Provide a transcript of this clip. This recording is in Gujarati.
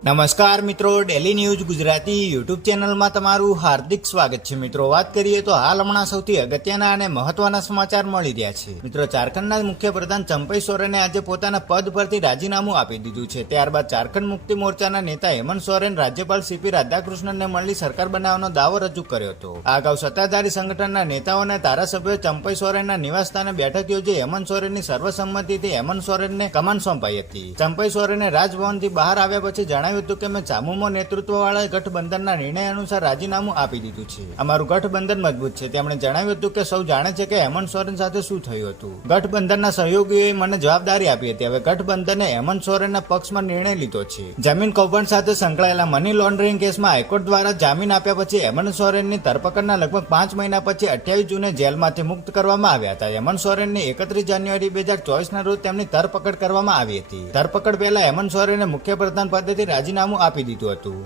નમસ્કાર મિત્રો, ડેલી ન્યૂઝ ગુજરાતી યુટ્યુબ ચેનલમાં તમારું હાર્દિક સ્વાગત છે. મિત્રો, વાત કરીએ તો હાલ હમણાં સૌથી અગત્યના અને મહત્વના સમાચાર મળી રહ્યા છે. મિત્રો, ઝારખંડના મુખ્યપ્રધાન ચંપઈ સોરેને આજે પોતાના પદ પરથી રાજીનામું આપી દીધું છે. ત્યારબાદ ઝારખંડ મુક્તિ મોરચાના નેતા હેમંત સોરેન રાજ્યપાલ સીપી રાધાકૃષ્ણનને મળી સરકાર બનાવવાનો દાવો રજૂ કર્યો હતો. આ અગાઉ સત્તાધારી સંગઠનના નેતાઓ અને ધારાસભ્યોએ ચંપઈ સોરેનના નિવાસસ્થાને બેઠક યોજી હેમંત સોરેનની સર્વસંમતિથી હેમંત સોરેનને કમાન સોંપાઈ હતી. ચંપઈ સોરેને રાજભવનથી બહાર આવ્યા પછી જણાવ્યું હતું કે મેં ચામુમો નેતૃત્વવાળા ગઠબંધનના નિર્ણય અનુસાર રાજીનામું આપી દીધું છે. અમારું ગઠબંધન મજબૂત છે. તેમણે જણાવ્યું હતું કે સૌ જાણે છે કે હેમંત સોરેન સાથે શું થયું હતું. ગઠબંધનના સહયોગીઓએ મને જવાબદારી આપી હતી. હવે ગઠબંધને હેમંત સોરેનના પક્ષમાં નિર્ણય લીધો છે. જમીન કૌભાંડ સાથે સંકળાયેલા મની લોન્ડરિંગ કેસમાં હાઈકોર્ટ દ્વારા જામીન આપ્યા પછી હેમંત સોરેનની ધરપકડના લગભગ 5 મહિના પછી 28 જૂને જેલમાંથી મુક્ત કરવામાં આવ્યા હતા. હેમંત સોરેનની 31 જાન્યુઆરી 2024ના રોજ તેમની ધરપકડ કરવામાં આવી હતી. ધરપકડ પહેલા હેમંત સોરેને મુખ્યપ્રધાન પદેથી રાજીનામું આપી દીધું હતું.